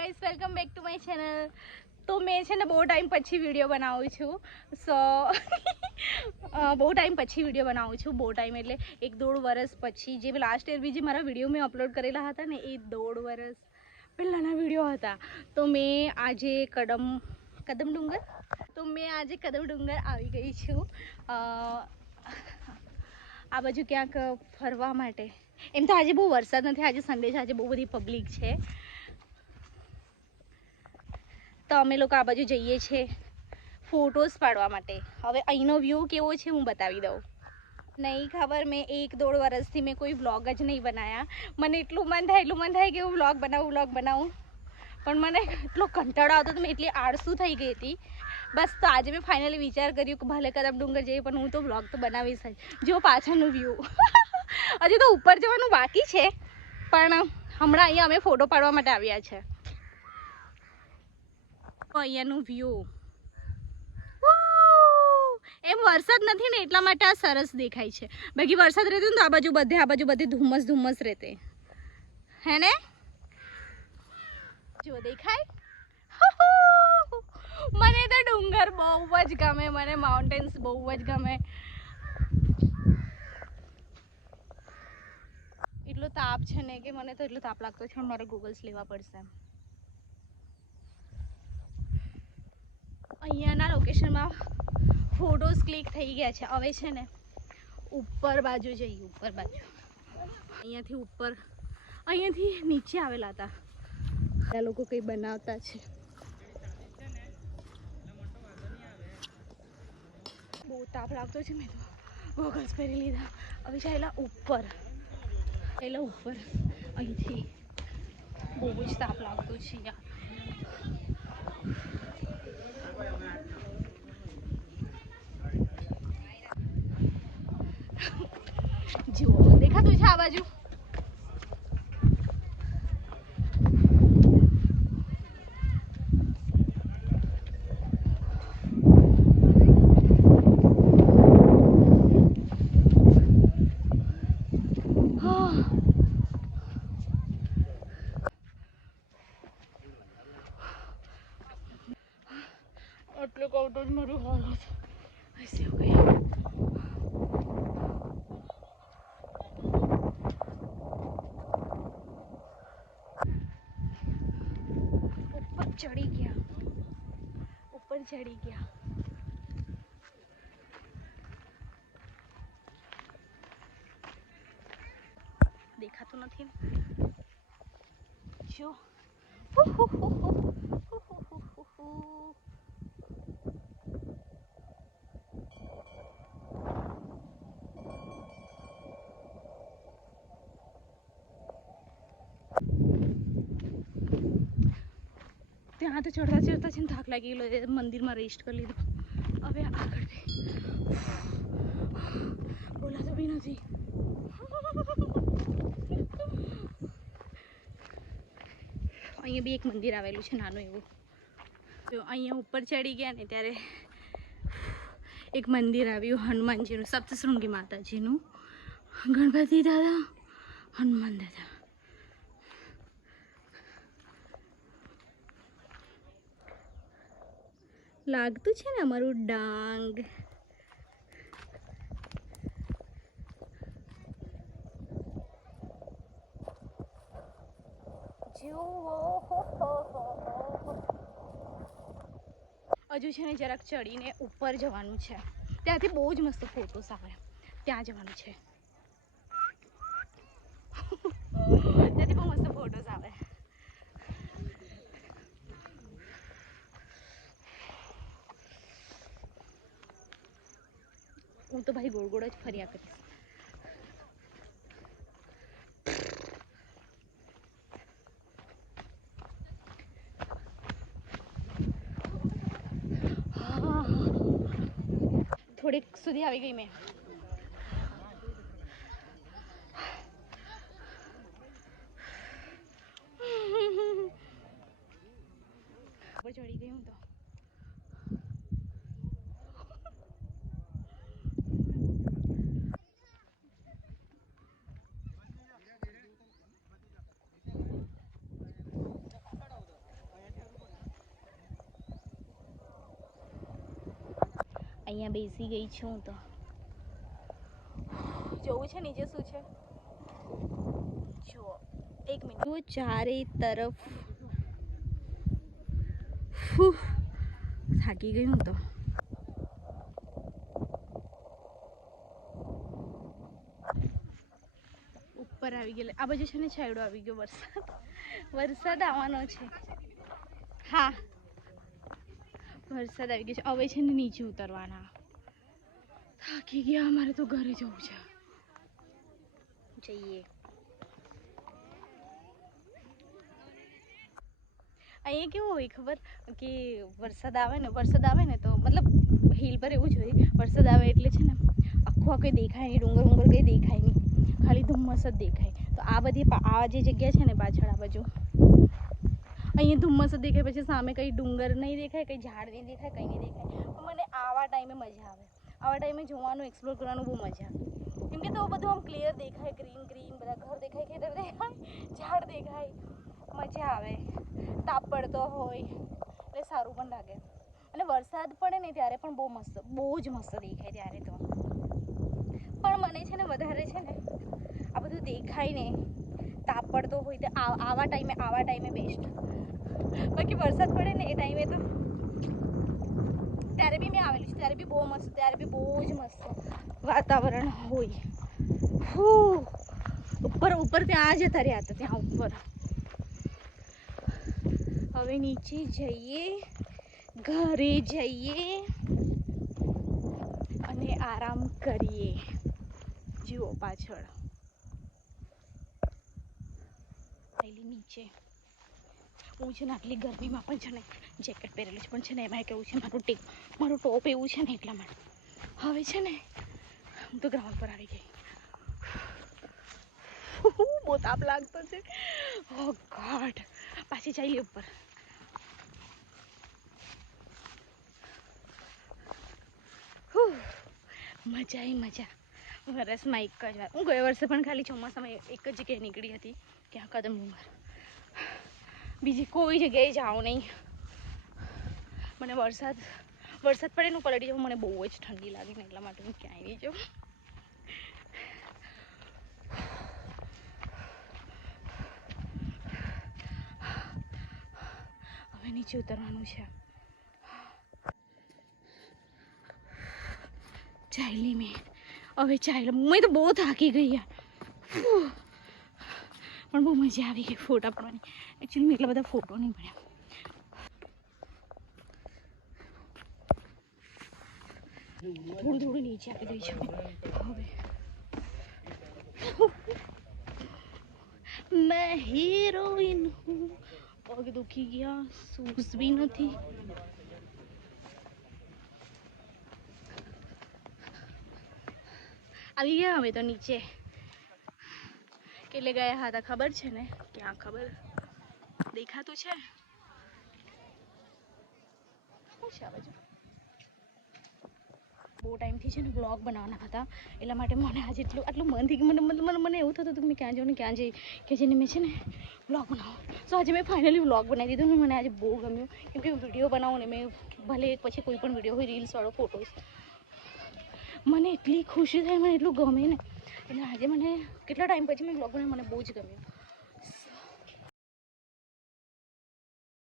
Guys welcome back to my channel. તો મેં છે ને બહુ ટાઈમ પછી વિડીયો બનાવું છું. સો બહુ ટાઈમ પછી વિડીયો બનાવું છું. બહુ ટાઈમ એટલે 1-1.5 વર્ષ પછી. જે લાસ્ટ યર બી જે મારા વિડીયો મેં અપલોડ કરેલા હતા ને એ 1.5 વર્ષ પહેલાંના વિડીયો હતા. તો મેં આજે કદમ ડુંગર આવી ગઈ છું આ બાજુ ક્યાંક ફરવા માટે. એમ તો આજે બહુ વરસાદ નથી, આજે સન્ડે છે, આજે બહુ બધી પબ્લિક છે. તો અમે લોકો આ બાજુ જઈએ છીએ ફોટોસ પાડવા માટે. હવે અહીંનો વ્યૂ કેવો છે હું બતાવી દઉં. નહીં ખબર, મેં 1-1.5 વર્ષથી મેં કોઈ વ્લોગ જ નહીં બનાવ્યા. મને એટલું મન થાય કે હું વ્લોગ બનાવું, પણ મને એટલો કંટાળો આવતો તો મેં એટલી આળસુ થઈ ગઈ હતી. બસ તો આજે મેં ફાઇનલી વિચાર કર્યું કે ભલે કદમ ડુંગર જઈએ પણ હું તો વ્લોગ તો બનાવીશ જ. જો પાછળનું વ્યૂ હજી તો ઉપર જવાનું બાકી છે, પણ હમણાં અહીંયા અમે ફોટો પાડવા માટે આવ્યા છે. અહીંયાનું વ્યૂ એમ વરસાદ નથી ને એટલા માટે આ સરસ દેખાય છે. બાકી વરસાદ રહેતો ને તો આ બાજુ બધે ધુમ્મસ રહેતે, હે ને? જો દેખાય. મને તો ડુંગર બહુ જ ગમે, મને માઉન્ટેન્સ બહુ જ ગમે. એટલો તાપ છે ને કે મને તો એટલો તાપ લાગતો છે, મારે ગોગલ્સ લેવા પડશે. અહીંયાના લોકેશનમાં ફોટોસ ક્લિક થઈ ગયા છે. હવે છે ને ઉપર બાજુ જઈએ. ઉપર બાજુ અહીંયાથી નીચે આવેલા હતા. આ લોકો કંઈ બનાવતા છે. બહુ તાપ લાગતો છે, મેં તો ગોગલ્સ પહેરી લીધા. હવે ચાલ્યા ઉપર. અહીંથી બહુ જ તાપ લાગતો છે યાર. જુઓ દેખાતું છે આ બાજુ. એટલે કહું તો મારું હાલત ऐसे हो गई. ઉપર ચડી ગયા. દેખાતું નથી ને જો. ત્યાં તો ચડતા છે ને થાક લાગી ગયેલો, મંદિરમાં રેસ્ટ કરી લીધું. હવે આગળ બોલાતો બી નથી. અહીંયા બી એક મંદિર આવેલું છે નાનું એવું. જો અહીંયા ઉપર ચડી ગયા ને ત્યારે એક મંદિર આવ્યું હનુમાનજીનું, સપ્તશૃંગી માતાજીનું. ગણપતિ દાદા, હનુમાન દાદા. લાગતું છે ને અમારું ડાંગ. હજુ છે ને જરાક ચડીને ઉપર જવાનું છે. ત્યાંથી બહુ જ મસ્ત ફોટોસ આવે. ત્યાં જવાનું છે. ત્યાંથી બહુ મસ્ત ફોટોસ આવે. હું તો ભાઈ ગોળ જ ફર્યા કરીશ. થોડીક સુધી આવી ગઈ મેં. ચડી ગઈ હું તો. અહીંયા બેસી ગઈ છું તો જોવું છે નીચે શું છે. જુઓ 1 મિનિટ. જુઓ ચારે તરફ થાકી ગઈ હું તો. ઉપર આવી ગયેલા આ બાજુ છે ને છાંયડો આવી ગયો. વરસાદ આવવાનો છે. હા વરસાદ આવી ગયો છે. હવે છે ને નીચે ઉતરવાના. થાકી ગયા અમારે તો ઘરે જવું છે. જઈએ. અહીંયા કેવું હોય ખબર કે વરસાદ આવે ને તો મતલબ હિલ પર એવું જ હોય. વરસાદ આવે એટલે છે ને આખું કંઈ દેખાય નહીં, ડુંગર કંઈ દેખાય નહીં, ખાલી ધુમ્મસ જ દેખાય. તો આ જે જગ્યા છે ને પાછળ આ બાજુ અહીંયા ધુમ્મસ જ દેખાય. પછી સામે કંઈ ડુંગર નહીં દેખાય, કંઈ ઝાડ નહીં દેખાય, કંઈ નહીં દેખાય. તો મને આવા ટાઈમે મજા આવે. આવા ટાઈમે જોવાનું, એક્સપ્લોર કરવાનું બહુ મજા આવે. કેમ કે તો બધું આમ ક્લિયર દેખાય, ગ્રીન બધા ઘર દેખાય, ખેતર દેખાય, ઝાડ દેખાય, મજા આવે. તાપ પડતો હોય એટલે સારું પણ લાગે. અને વરસાદ પડે ને ત્યારે પણ બહુ જ મસ્ત દેખાય ત્યારે તો. પણ મને છે ને વધારે છે ને આ બધું દેખાય ને તાપ પડતો હોય તો આવા ટાઈમે બેસ્ટ. બાકી વરસાદ પડે ને એ ટાઈમે તો ત્યારે બી મેં આવેલું છે, ત્યારે બી બહુ જ મસ્ત વાતાવરણ હોય. ઉપર ત્યાં જતા રહ્યા હતા, ત્યાં ઉપર. હવે નીચે જઈએ, ઘરે જઈએ અને આરામ કરીએ. જુઓ પાછળ નીચે હું છે ને આટલી ગરમીમાં પણ છે ને જેકેટ પહેરેલું છે. પણ છે ને એમાં કેવું છે મારું ટોપ એવું છે ને એટલા માટે. હવે છે ને હું તો ગ્રાઉન્ડ પર આવી ગઈ. બહુ તાપ લાગતો છે. ઓ ગોડ. પાછી ચાલી ઉપર. મજા. વરસમાં એક જ વાર. હું ગયા વર્ષે પણ ખાલી ચોમાસામાં એક જ જગ્યાએ નીકળી હતી, ત્યાં કદમ ડુંગર. બીજી કોઈ જગ્યાએ જાઉં નહીં. મને વરસાદ પડે ને પલટી જાઉં, મને બહુ જ ઠંડી લાગે ને એટલા માટે હું ક્યાંય નહીં જાઉં. હવે નીચે ઉતરવાનું છે. ચાલી મેં તો બહુ થાકી ગઈ યાર. પણ બહુ મજા આવી ગઈ ફોટા પાડવાની. એકચ્યુઅલી મેં એટલા બધા ફોટો નહીં પડ્યા. થોડું નીચે આવી ગઈ છું હવે. મેં હીરોઈન હું. પગ દુખી ગયા, શૂઝ બી નથી. આવી ગયા હવે તો નીચે. કેટલે ગયા હતા ખબર છે ને? ક્યાં ખબર દેખાતું છે? શું છે આ બાજુ? બહુ ટાઈમથી છે ને વ્લોગ બનાવવાના હતા, એટલા માટે મને આજે આટલું મન થઈ ગયું. મને એવું થતું હતું કે મેં ક્યાં જાઉં ને ક્યાં જઈ કે જેને મેં છે ને વ્લોગ બનાવો. સો આજે મેં ફાઇનલી વ્લોગ બનાવી દીધું ને મને આજે બહુ ગમ્યું. કેમ કે વિડીયો બનાવું ને મેં ભલે પછી કોઈ પણ વિડીયો હોય, રીલ્સવાળો ફોટોસ, મને એટલી ખુશી થાય, મને એટલું ગમે ને. એટલે આજે મને કેટલા ટાઈમ પછી મેં વ્લોગ બનાવ્યો, મને બહુ જ ગમ્યું.